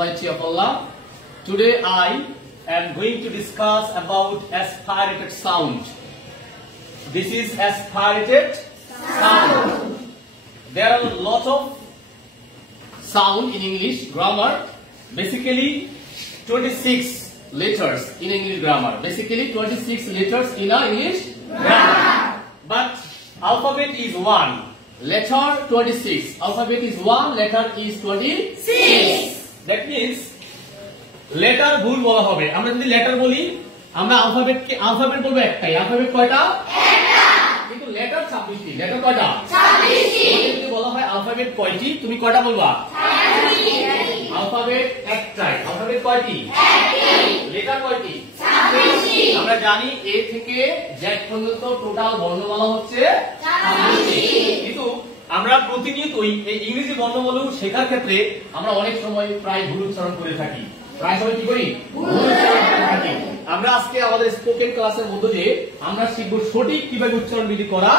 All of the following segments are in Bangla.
Almighty of Allah. Today I am going to discuss about aspirated sound. This is aspirated sound. There are a lot of sound in English grammar. Basically 26 letters in English grammar. Basically 26 letters in English grammar. But alphabet is one. Letter 26. Alphabet is 1, letter is 26. That means letter ভুল বলা হবে। আমরা যদি letter বলি, আমরা alphabet বলবো একটাই। alphabet কয়টা? একটা। কিন্তু letter 26টি। letter কয়টা? 26টি। যদি বলা হয় alphabet কয়টি, তুমি কয়টা বলবা? 26টি। alphabet একটাই। alphabet কয়টি? একটি। letter কয়টি? 26টি। আমরা জানি A থেকে Z পর্যন্ত টোটাল বর্ণমালা হচ্ছে 26টি। কিন্তু আমরা প্রতিনিয়ত এই ইংরেজি বর্ণমালা শেখার ক্ষেত্রে আমরা অনেক সময় প্রায় ভুল উচ্চারণ করে থাকি। প্রায় সময় কি করি? ভুল উচ্চারণ করে থাকি। আমরা আজকে আমাদের স্পোকেন ক্লাসের মধ্যে দিয়ে আমরা শিখব সঠিক কিভাবে উচ্চারণ বিধি করা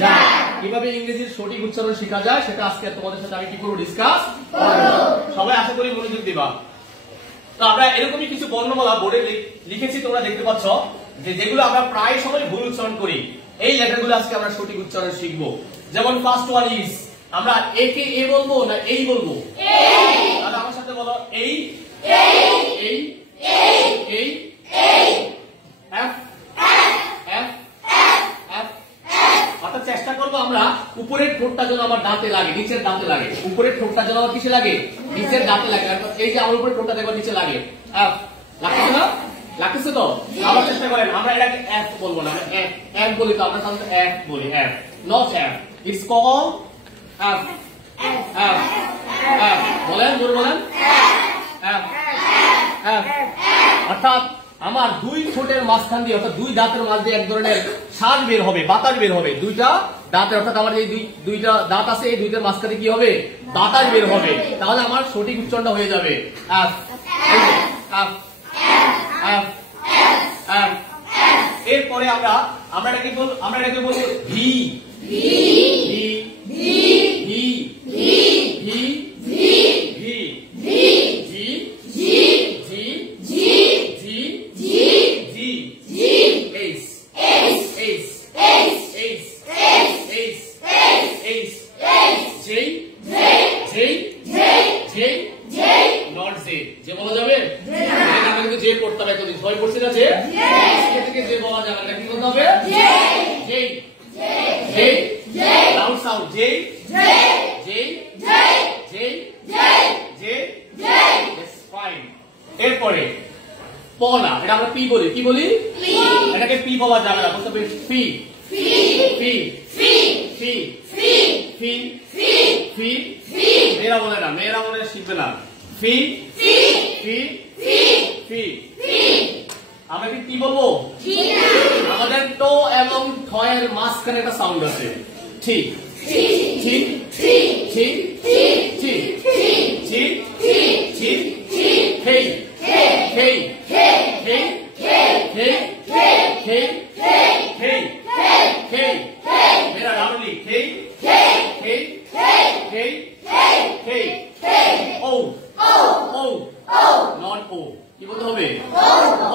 যায়, কিভাবে ইংরেজির সঠিক উচ্চারণ শেখা যায়, সেটা আজকে তোমাদের সাথে আমি কি করব ডিসকাস করব। সবাই আশা করি মনোযোগ দিবা। তো আমরা এরকমই কিছু বর্ণমালা বোর্ডে লিখেছি, তোমরা দেখতে পাচ্ছ যে যেগুলো আমরা প্রায় সময় ভুল উচ্চারণ করি। এই লেটারগুলো আজকে আমরা সঠিক উচ্চারণ শিখব। যেমন ফার্স্ট ওয়ান ইজ, আমরা এ কে এ বলবো না এই বলবো? তাহলে আমার সাথে বলো এই এই এই এফ এফ এফ। অর্থাৎ চেষ্টা করবো আমরা উপরের ঠোঁটটা যেন আমার দাঁতে লাগে, নিচের দাঁতে লাগে। উপরের ঠোঁটটা যেন আমার কিসে লাগে? নিচের দাঁতে লাগে। এই যে আমার উপরের ঠোঁটটা দেখো নিচে লাগে, এফ লাগছে না? লাগতেছে তো? আবার চেষ্টা করেন। আমরা এটাকে এফ বলবো না, এফ এফ বলি তো আমরা সাধারণত এফ বলি। F not F, it's call F F F. বলেন, জোরে বলেন, এফ এফ। অর্থাৎ আমার দুই ঠোঁটের মাঝখান দিয়ে, অর্থাৎ দুই দাঁতের মাঝ দিয়ে এক ধরনের শ্বাস বের হবে, বাতাস বের হবে। দুইটা দাঁতের, অর্থাৎ আমার এই দুইটা দাঁত আছে, এই দুইটার মাঝখানে কি হবে? বাতাস বের হবে। তাহলে আমার সঠিক উচ্চারণটা হয়ে যাবে এফ এফ এফ এফ। এরপরে আমরা এটাকে বলবো V V V V V V V V V G G G G G G G G H H H H H H H H J J J J J J not J. যে বলা যাবে? আমরা কিন্তু জে পড়তে হবে। এতদিন সবাই পড়ছে না? জে থেকে জে বলা যাবে না, কি বলতে হবে? J J J J loud sound. J J J J J J J J. Fine. এরপরে পলা, এটা আমরা পি বলি। কি বলি? পি। এটাকে পি বলা যাবে না, বলতে হবে ফি ফি ফি ফি ফি ফি ফি ফি ফি ফি। মেয়েরা বলে না, মেয়েরা বলে শিখবে না। ফি ফি ফি ফি ফি ফি। আমরা কি বলবো? আমাদের টো এবং ঠ এর মাঝখানে একটা সাউন্ড আছে, ঠিক ঠিক ঠিক ঠিক ঠিক ঠিক ঠিক ঠিক ঠিক। Hey hey hey hey hey hey hey hey. মেরা loudly hey hey hey hey hey. Oh oh oh not oh. কি বলতে হবে?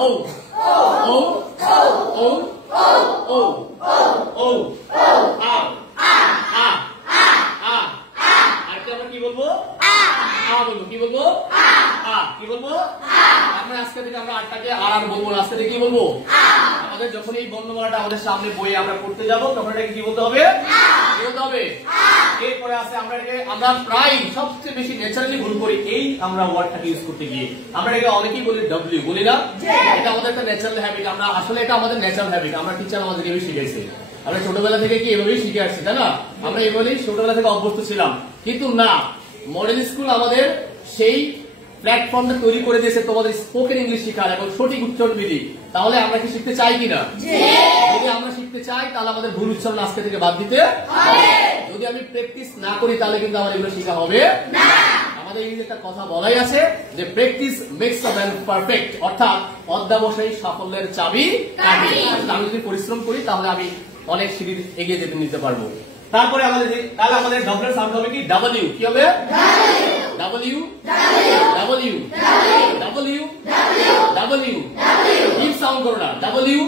ও ও ও ও ও আ আ আ আ। আর কি আমরা কি বলবো? আ বলবো। কি বলবো? আ। কি বলবো? আমরা আজকে থেকে আমরা আটটাকে আর বলবো না, আজকে থেকে কি বলবো? আমাদের যখন এই বর্ণমালাটা আমাদের সামনে বইয়ে আমরা পড়তে যাবো, তখন এটাকে কি বলতে হবে? কি বলতে হবে? এরপরে আছে আমরা প্রায় সবচেয়ে বেশি ন্যাচারালি ভুল করি এই আমরা ওয়ার্ডটাকে ইউজ করতে গিয়ে। আমরা এটাকে অনেকেই বলি ডব্লিউ, বলি না? এটা আমাদের একটা ন্যাচারাল হ্যাবিট। আমরা আসলে এটা আমাদের ন্যাচারাল হ্যাবিট। আমরা টিচার আমাদেরকে এভাবে শিখেছে। আমরা ছোটবেলা থেকে কি এভাবেই শিখে আসছি, তাই না? আমরা এভাবেই ছোটবেলা থেকে অভ্যস্ত ছিলাম। কিন্তু না, মডেল স্কুল আমাদের সেই প্ল্যাটফর্মটা তৈরি করে দিয়েছে তোমাদের স্পোকেন ইংলিশ শেখার এবং সঠিক উচ্চারণ বিধি। তাহলে আমরা কি শিখতে চাই কিনা? যদি আমরা শিখতে চাই তাহলে আমাদের ভুল উচ্চারণ আজকে থেকে বাদ দিতে হবে। যদি আমি প্র্যাকটিস না করি তাহলে কিন্তু আমার এগুলো শেখা হবে না। আমাদের ইংরেজিতে একটা কথা বলাই আছে যে practice makes a man perfect, অর্থাৎ অধ্যবসায়ী সাফল্যের চাবি কাঠি। আমি যদি পরিশ্রম করি তাহলে আমি অনেক সিঁড়ি এগিয়ে যেতে নিতে পারবো। তারপরে আমাদের ডব্লিউ সাউন্ড হবে কি? ডাব্লিউ। কি হবে? W W W W deep sound করো না W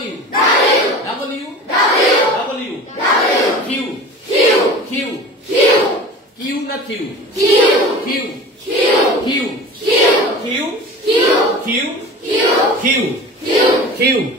W W W Q Q Q না Q Q Q Q Q Q Q Q